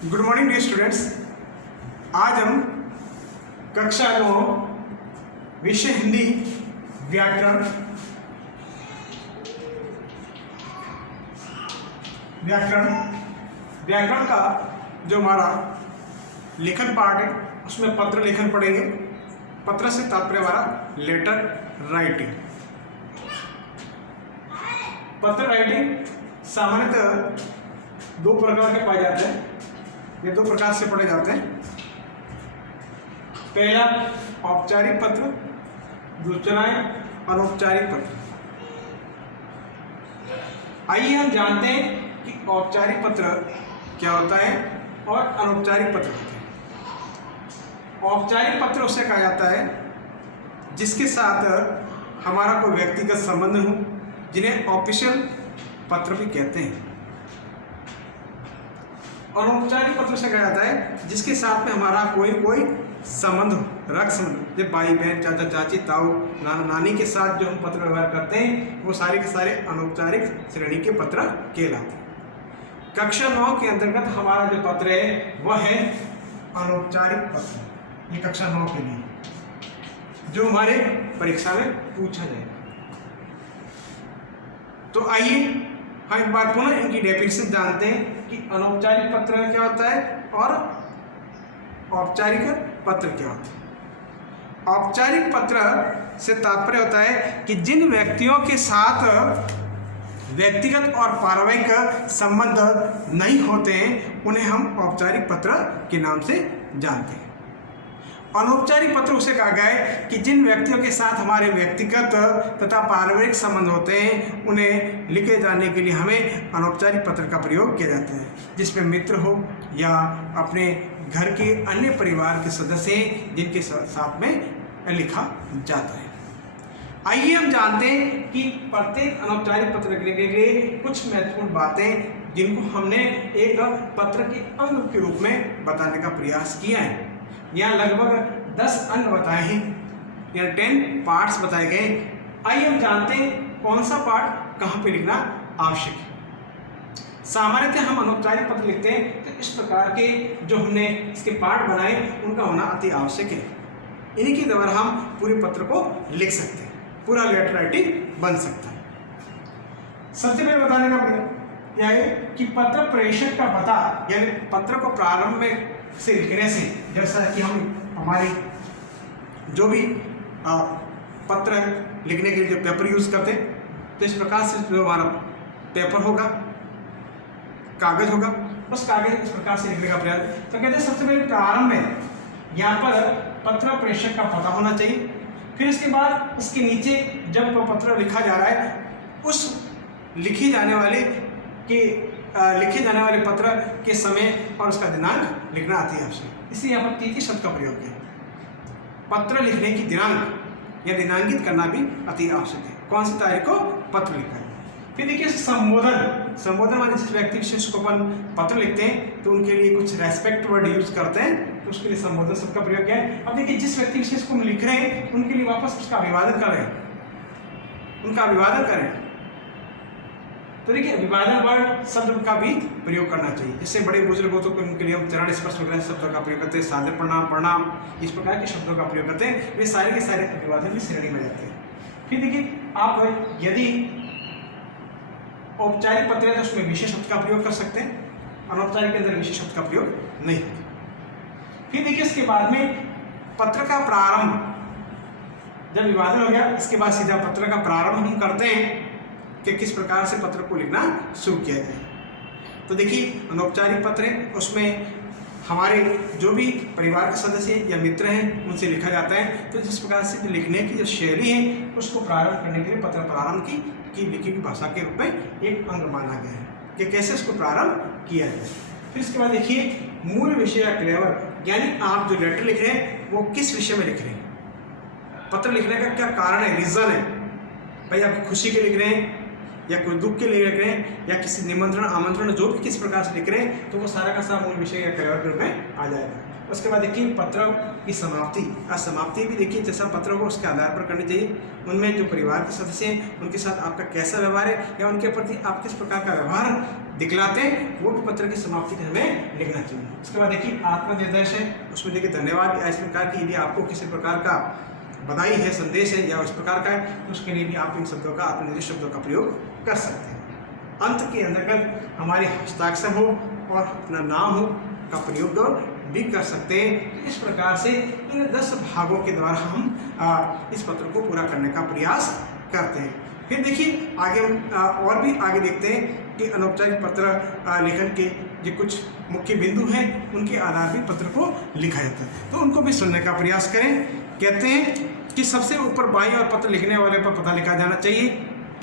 Good morning dear students. आज हम कक्षा 9 विषय हिंदी व्याकरण व्याकरण का जो हमारा लेखन पार्ट है उसमें पत्र लेखन पढ़ेंगे। पत्र से तात्पर्य हमारा लेटर राइटिंग। पत्र राइटिंग सामान्यतः दो प्रकार के पाए जाते हैं। ये दो प्रकार से पढ़े जाते हैं। पहला औपचारिक पत्र, दूसरा है अनौपचारिक पत्र। आइए हम जानते हैं कि औपचारिक पत्र क्या होता है और अनौपचारिक पत्र होता है। औपचारिक पत्र उसे कहा जाता है जिसके साथ हमारा कोई व्यक्तिगत संबंध हो, जिन्हें ऑफिशियल पत्र भी कहते हैं। अनौपचारिक पत्र से कहा जाता है जिसके साथ में हमारा कोई संबंध हो, रक्त संबंध, जब भाई बहन, चाचा चाची, ताऊ, नाना नानी के साथ जो हम पत्र व्यवहार करते हैं वो सारे के सारे अनौपचारिक श्रेणी के पत्र कहलाते हैं। कक्षा 9 के अंतर्गत हमारा जो पत्र है वह है अनौपचारिक पत्र। ये कक्षा 9 के लिए जो हमारे परीक्षा में पूछा जाएगा। तो आइए हम एक बार पुनः इनकी डेफिनेशन जानते हैं कि अनौपचारिक पत्र क्या होता है और औपचारिक पत्र क्या होता है। औपचारिक पत्र से तात्पर्य होता है कि जिन व्यक्तियों के साथ व्यक्तिगत और पारिवारिक संबंध नहीं होते हैं उन्हें हम औपचारिक पत्र के नाम से जानते हैं। अनौपचारिक पत्र उसे कहा गया है कि जिन व्यक्तियों के साथ हमारे व्यक्तिगत तथा पारिवारिक संबंध होते हैं उन्हें लिखे जाने के लिए हमें अनौपचारिक पत्र का प्रयोग किया जाता है, जिसमें मित्र हो या अपने घर के अन्य परिवार के सदस्य जिनके साथ में लिखा जाता है। आइए हम जानते हैं कि प्रत्येक अनौपचारिक पत्र लिखने के लिए कुछ महत्वपूर्ण बातें जिनको हमने एक पत्र के अंग के रूप में बताने का प्रयास किया है। यहाँ लगभग 10 अंग बताए हैं या 10 पार्ट्स बताए गए। आइए हम जानते हैं कौन सा पार्ट कहाँ पे लिखना आवश्यक है। सामान्यतः हम अनौपचारिक पत्र लिखते हैं तो इस प्रकार के जो हमने इसके पार्ट बनाए उनका होना अति आवश्यक है। इन्हीं के द्वारा हम पूरे पत्र को लिख सकते हैं, पूरा लेटर राइटिंग बन सकता है। सबसे पहले बताने का क्या है कि पत्र प्रेषक का पता, यानी पत्र को प्रारंभ में से लिखने से, जैसा कि हम हमारे जो भी पत्र लिखने के लिए जो पेपर यूज करते हैं तो इस प्रकार से जो हमारा पेपर होगा, कागज होगा, उस कागज इस प्रकार से लिखने का प्रयास। तो कहते हैं सबसे पहले प्रारंभ में यहाँ पर पत्र प्रेषक का पता होना चाहिए। फिर इसके बाद उसके नीचे जब वो पत्र लिखा जा रहा है उस लिखे जाने वाले पत्र के समय और उसका दिनांक लिखना अति आवश्यक। इसलिए यहाँ पर तिथि शब्द का प्रयोग है। पत्र लिखने की दिनांक या दिनांकित करना भी अति आवश्यक है, कौन सी तारीख को पत्र लिखा है। फिर देखिए संबोधन वाले जिस व्यक्ति विशेष को अपन पत्र लिखते हैं तो उनके लिए कुछ रेस्पेक्ट वर्ड यूज करते हैं, तो उसके लिए संबोधन शब्द का प्रयोग है। अब देखिए जिस व्यक्ति विशेष को हम लिख रहे हैं उनके लिए वापस उसका अभिवादन करें, उनका अभिवादन करें। तो देखिए अभिवादन वर्ड शब्द का भी प्रयोग करना चाहिए। जिससे बड़े बुजुर्ग हो तो उनके लिए हम चरण स्पर्श वगैरह शब्दों का प्रयोग करते हैं, सादर प्रणाम, इस प्रकार के शब्दों का प्रयोग करते हैं। वे सारे के सारे अभिवादन की श्रेणी में जाते हैं। फिर देखिए आप यदि औपचारिक पत्र है तो उसमें विशेष शब्द का प्रयोग कर सकते हैं, अनौपचारिक के अंदर विशेष शब्द का प्रयोग नहीं होता। फिर देखिए इसके बाद में पत्र का प्रारंभ, जब अभिवादन हो गया इसके बाद सीधा पत्र का प्रारंभ हम करते हैं कि किस प्रकार से पत्र को लिखना शुरू किया जाए। तो देखिए अनौपचारिक पत्र है उसमें हमारे जो भी परिवार के सदस्य या मित्र हैं उनसे लिखा जाता है। तो जिस प्रकार से लिखने की जो शैली है उसको प्रारंभ करने के लिए पत्र प्रारंभ की लिखी की भाषा के रूप में एक अंग माना गया है कि कैसे उसको प्रारंभ किया जाए। फिर इसके बाद देखिए मूल विषय या क्लेवर, यानी आप जो लेटर लिख रहे हैं वो किस विषय में लिख रहे हैं, पत्र लिखने का क्या कारण है, रीजन है। भाई आप खुशी के लिख रहे हैं या कोई दुख के लिए लिख रहे हैं या किसी निमंत्रण आमंत्रण जो भी किस प्रकार से लिख रहे हैं तो वो सारा का सारा मूल विषय या क्लेवर के रूप में आ जाएगा। उसके बाद देखिए पत्र की समाप्ति भी देखिए जैसा पत्र हो उसके आधार पर करनी चाहिए। उनमें जो परिवार के सदस्य हैं उनके साथ आपका कैसा व्यवहार है या उनके प्रति आप किस प्रकार का व्यवहार दिखलाते हैं, वो भी पत्र की समाप्ति में हमें लिखना चाहिए। उसके बाद देखिए आत्मनिर्देश है, उसमें देखिए धन्यवाद या इस प्रकार की यदि आपको किसी प्रकार का बधाई है, संदेश है या उस प्रकार का है, तो उसके लिए भी आप इन शब्दों का, आत्मनिर्देश शब्दों का प्रयोग कर सकते हैं। अंत के अंतर्गत हमारे हस्ताक्षर हो और अपना नाम हो का प्रयोग भी कर सकते हैं। इस प्रकार से इन 10 भागों के द्वारा हम इस पत्र को पूरा करने का प्रयास करते हैं। फिर देखिए आगे हम और भी आगे देखते हैं कि अनौपचारिक पत्र लेखन के जो कुछ मुख्य बिंदु हैं उनके आधार पर पत्र को लिखा जाता है, तो उनको भी सुनने का प्रयास करें। कहते हैं कि सबसे ऊपर बाईं ओर पत्र लिखने वाले पर पता लिखा जाना चाहिए।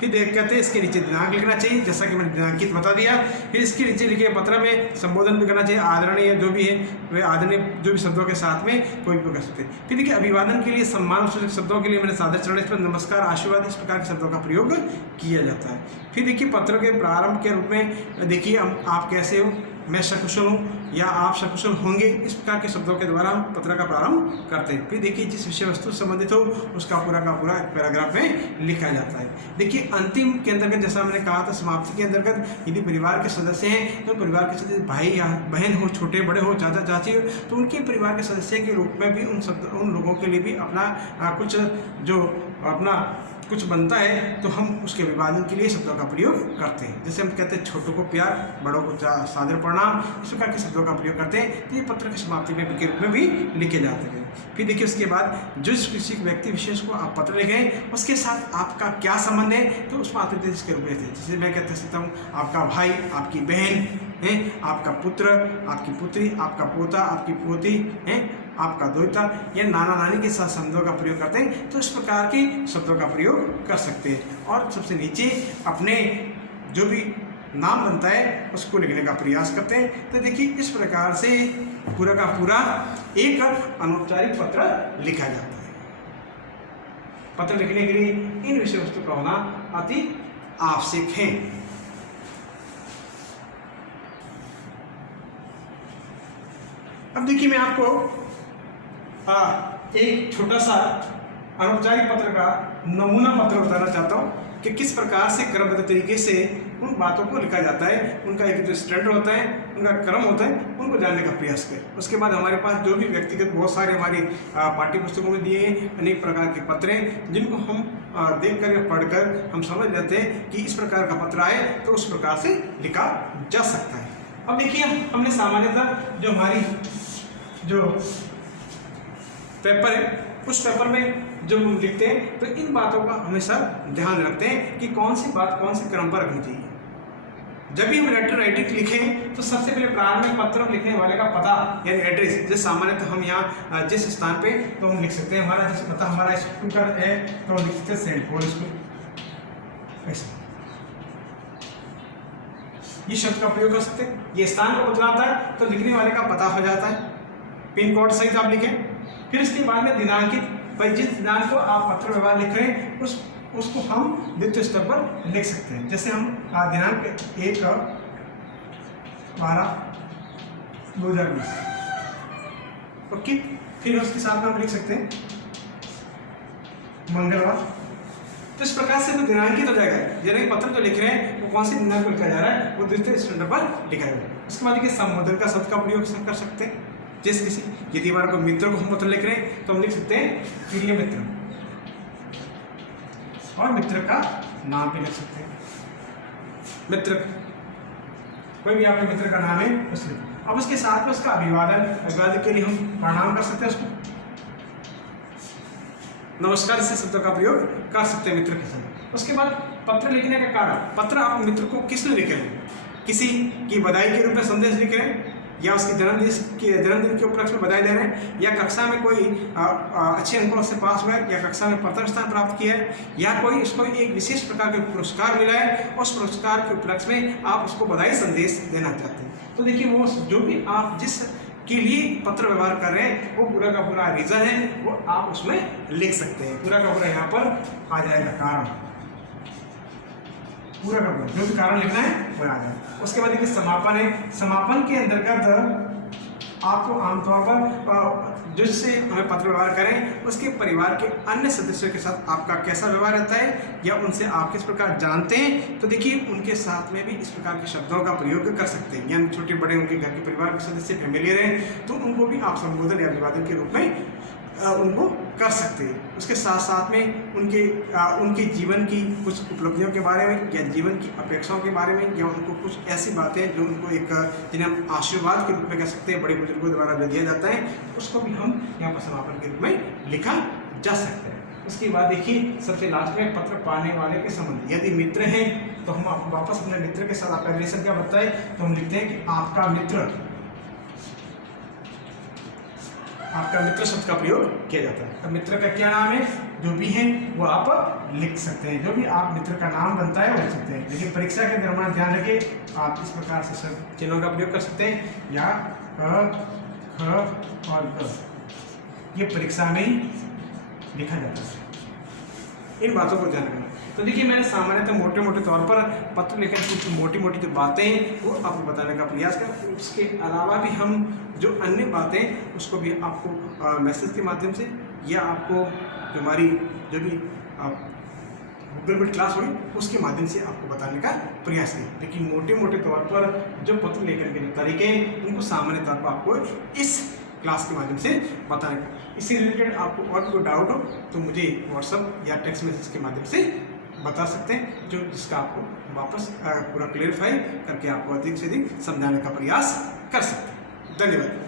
फिर कहते हैं इसके नीचे दिनांक लिखना चाहिए, जैसा कि मैंने दिनांकित बता दिया। फिर इसके नीचे लिखे पत्र में संबोधन भी करना चाहिए, आदरणीय जो भी है वे आदरणीय जो भी शब्दों के साथ में कोई भी कर सकते हैं। फिर देखिए अभिवादन के लिए सम्मान सूचक शब्दों के लिए मैंने सादर चरण, इस पर नमस्कार, आशीर्वाद, इस प्रकार के शब्दों का प्रयोग किया जाता है। फिर देखिए पत्र के प्रारंभ के रूप में देखिए आप कैसे हो, मैं सकुशल हूँ या आप सकुशल होंगे, इस प्रकार के शब्दों के द्वारा हम पत्र का प्रारंभ करते हैं। फिर देखिए जिस विषय वस्तु से संबंधित हो उसका पूरा का पूरा पैराग्राफ में लिखा जाता है। देखिए अंतिम के अंतर्गत जैसा मैंने कहा था, समाप्ति के अंतर्गत यदि परिवार के सदस्य हैं तो परिवार के सदस्य भाई या बहन हो, छोटे बड़े हो, चाचा चाची हो, तो उनके परिवार के सदस्य के रूप में भी उन लोगों के लिए भी अपना कुछ बनता है, तो हम उसके अभिवादन के लिए शब्दों का प्रयोग करते हैं। जैसे हम कहते हैं छोटों को प्यार, बड़ों को सादर प्रणाम, इस प्रकार के शब्दों का प्रयोग करते हैं। तो ये पत्र की समाप्ति के रूप में भी लिखे जाते हैं। फिर देखिए उसके बाद जिस किसी व्यक्ति विशेष को आप पत्र लिखें उसके साथ आपका क्या संबंध है, तो उसमें आत्मनिर्देश के रूप में जैसे मैं कहते सकता हूँ आपका भाई, आपकी बहन है, आपका पुत्र, आपकी पुत्री, आपका पोता, आपकी पोती है, आपका दोता या नाना नानी के साथ शब्दों का प्रयोग करते हैं, तो इस प्रकार के शब्दों का प्रयोग कर सकते हैं। और सबसे नीचे अपने जो भी नाम बनता है उसको लिखने का प्रयास करते हैं। तो देखिए इस प्रकार से पूरा का पूरा एक अनौपचारिक पत्र लिखा जाता है। पत्र लिखने के लिए इन विषय वस्तु का होना अति आवश्यक है। अब देखिए मैं आपको एक छोटा सा अनौपचारिक पत्र का नमूना पत्र बताना चाहता हूँ कि किस प्रकार से क्रमबद्ध तरीके से उन बातों को लिखा जाता है। उनका एक जो स्टैंडर्ड होता है, उनका क्रम होता है, उनको जानने का प्रयास करें। उसके बाद हमारे पास जो भी व्यक्तिगत बहुत सारे हमारी पाठ्य पुस्तकों में दिए हैं अनेक प्रकार के पत्र हैं, जिनको हम देख कर या पढ़कर हम समझ जाते हैं कि इस प्रकार का पत्र आए तो उस प्रकार से लिखा जा सकता है। अब देखिए हमने सामान्यतः जो हमारी जो पेपर है उस पेपर में जब हम लिखते हैं तो इन बातों का हमेशा ध्यान रखते हैं कि कौन सी बात कौन से क्रम पर रखनी चाहिए। जब भी हम लेटर राइटिंग लिखें तो सबसे पहले प्रारंभ में पत्र लिखने वाले का पता यानी एड्रेस, जैसे सामान्यतः हम यहाँ जिस स्थान पे तो हम लिख सकते हैं हमारा जैसे पता हमारा स्कूल का है तो हम लिख सकते हैं सेंट पॉल स्कूल, ऐसे ये शब्द का प्रयोग कर सकते हैं। ये स्थान को बतलाता है तो लिखने वाले का पता हो जाता है, पिन कोड सहित आप लिखें। फिर इसके बाद में दिनांकित, भाई जिस दिनांक को आप पत्र व्यवहार लिख रहे हैं उसको हम द्वितीय स्तर पर लिख सकते हैं। जैसे हम दिनांक 1/12/2020 ओके। फिर उसके साथ में हम लिख सकते हैं मंगलवार। तो इस प्रकार से वो दिनांकित हो जाएगा, यानी पत्र जो लिख रहे हैं वो कौन सी दिनांक को लिखा जा रहा है वो द्वितीय स्तर पर लिखा जाएगा। उसके बाद देखिए संबोधन का शब्द का प्रयोग कर सकते हैं। जैसे किसी यदि हमारे को मित्र को हम पत्र लिख रहे हैं तो हम लिख सकते हैं प्रिय मित्र, और मित्र का नाम भी लिख सकते हैं। मित्र कोई भी आपके मित्र का नाम है उस लिख। अब उसके साथ में उसका अभिवादन के लिए हम प्रणाम कर सकते हैं, उसको नमस्कार से शब्दों का प्रयोग कर सकते हैं मित्र के साथ। उसके बाद पत्र लिखने का कारण, पत्र आप मित्र को किस लिए लिख रहे हैं, किसी की बधाई के रूप में संदेश लिख रहे हैं, या उसके जन्मदिन के उपलक्ष्य में बधाई दे रहे हैं, या कक्षा में कोई अच्छे अंकों से पास हुआ है, या कक्षा में प्रथम स्थान प्राप्त किया है, या कोई उसको एक विशेष प्रकार के पुरस्कार मिला है, उस पुरस्कार के उपलक्ष्य में आप उसको बधाई संदेश देना चाहते हैं। तो देखिए वो जो भी आप जिस के लिए पत्र व्यवहार कर रहे हैं वो पूरा का पूरा रीज़न है वो आप उसमें लिख सकते हैं। पूरा का पूरा यहाँ पर आ जाएगा कारण, पूरा का पूरा जो भी कारण लिखना है वो आ जाएगा। उसके बाद देखिए समापन है। समापन के अंतर्गत आपको आमतौर पर जिससे हमें पत्र व्यवहार करें उसके परिवार के अन्य सदस्यों के साथ आपका कैसा व्यवहार रहता है या उनसे आप किस प्रकार जानते हैं, तो देखिए उनके साथ में भी इस प्रकार के शब्दों का प्रयोग कर सकते हैं। यानी छोटे बड़े उनके घर के परिवार के सदस्य फैमिलियर हैं तो उनको भी आप संबोधन या अभिवादन के रूप में उनको कर सकते हैं। उसके साथ साथ में उनके जीवन की कुछ उपलब्धियों के बारे में या जीवन की अपेक्षाओं के बारे में या उनको कुछ ऐसी बातें जो उनको जिन्हें हम आशीर्वाद के रूप में कह सकते हैं, बड़े बुजुर्गों द्वारा जो दिया जाता है, उसको भी हम यहाँ पर समापन के रूप में लिखा जा सकता है। उसके बाद देखिए सबसे लास्ट में पत्र पाने वाले के संबंध। यदि मित्र हैं तो हम आपको वापस अपने मित्र के साथ आपका रिलेशन क्या बताए, तो हम लिखते हैं कि आपका मित्र शब्द का प्रयोग किया जाता है। अब मित्र का क्या नाम है, जो भी है वो आप लिख सकते हैं, जो भी आप मित्र का नाम बनता है वो लिख सकते हैं। लेकिन परीक्षा के दौरान ध्यान रखें आप इस प्रकार से चिन्हों का प्रयोग कर सकते हैं, या ख और ग, ये परीक्षा में ही लिखा जाता है। इन बातों को ध्यान रखना। तो देखिए मैंने सामान्यतः मोटे मोटे तौर पर पत्र लेकर कुछ मोटी मोटी जो बातें हैं वो आपको बताने का प्रयास करें। उसके अलावा भी हम जो अन्य बातें उसको भी आपको मैसेज के माध्यम से या आपको जो हमारी जो भी गूगल मीट क्लास हुई उसके माध्यम से आपको बताने का प्रयास करें। लेकिन मोटे मोटे तौर पर जो पत्र लेखन के जो तरीके हैं उनको सामान्य तौर पर आपको इस क्लास के माध्यम से बताने का। इससे रिलेटेड आपको और कोई डाउट हो तो मुझे व्हाट्सएप या टेक्स्ट मैसेज के माध्यम से बता सकते हैं, जो जिसका आपको वापस पूरा क्लेरिफाई करके आपको अधिक से अधिक समझाने का प्रयास कर सकते हैं। धन्यवाद।